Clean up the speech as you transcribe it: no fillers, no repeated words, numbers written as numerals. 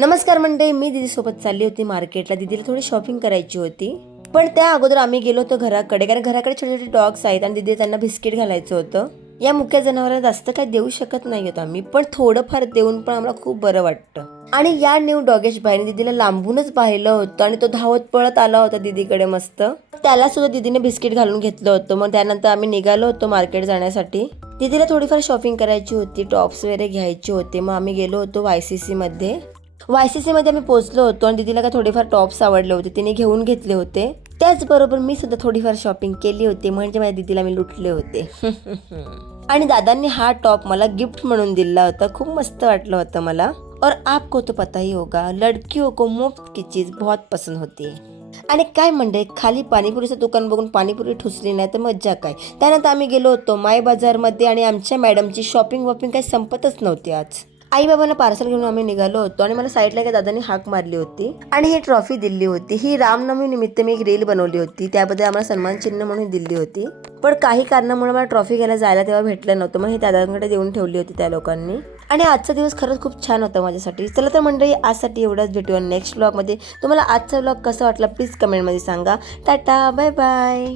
नमस्कार मंडळी, मी दीदीसोबत चालली होती मार्केटला. दीदीला थोडी शॉपिंग करायची होती, पण त्या अगोदर आम्ही गेलो होतो घराकडे, कारण घराकडे छोटे छोटे डॉग्स आहेत आणि दीदी त्यांना बिस्किट घालायचं होतं. या मुक्या जनावरांना जास्त काय देऊ शकत नाही होत आम्ही, पण थोडंफार देऊन पण आम्हाला खूप बरं वाटतं. आणि या न्यू डॉगेश बाईने दीदीला लांबूनच पाहिलं होतं आणि तो धावत पळत आला होता दीदीकडे मस्त. त्याला सुद्धा दीदीने बिस्किट घालून घेतलं होतं. मग त्यानंतर आम्ही निघालो होतो मार्केट जाण्यासाठी. दीदीला थोडीफार शॉपिंग करायची होती, टॉप्स वगैरे घ्यायचे होते. मग आम्ही गेलो होतो YCC मध्ये. YCC मध्ये आम्ही पोहोचलो होतो आणि दीदीला काय थोडेफार टॉप्स आवडले होते, तिने घेऊन घेतले होते. त्याचबरोबर मी सुद्धा थोडीफार शॉपिंग केली होती, म्हणजे माझ्या दीदीला मी लुटले होते. आणि दादांनी हा टॉप मला गिफ्ट म्हणून दिला होता. खूप मस्त वाटलं होतं मला. और आपको तो पता ही होगा, लड़कियों को मुफ्त की चीज बहुत पसंद होती है. आणि काय म्हणते, खाली पाणीपुरीचं दुकान बघून पाणीपुरी ठुसली नाही तर मज्जा काय. त्यानंतर आम्ही गेलो होतो माय बाजारमध्ये आणि आमच्या मॅडमची शॉपिंग वॉपिंग काही संपतच नव्हती आज. आई बाबांना पार्सल घेऊन आम्ही निघालो होतो आणि मला साईडला एका दादांनी हाक मारली होती आणि ही ट्रॉफी दिली होती. ही रामनवमी निमित्त मी एक रील बनवली होती, त्याबद्दल आम्हाला सन्मान चिन्ह म्हणून दिली होती. पण काही कारणामुळे मला ट्रॉफी घ्यायला जायला तेव्हा भेटलं नव्हतं, मग हे दादांकडे देऊन ठेवली होती त्या लोकांनी. आणि आजचा दिवस खरंच खूप छान होता माझ्यासाठी. चला तर मंडळी, आजसाठी एवढंच. भेटूया नेक्स्ट व्लॉगमध्ये. तुम्हाला आजचा व्लॉग कसा वाटला प्लीज कमेंटमध्ये सांगा. Tata, bye bye.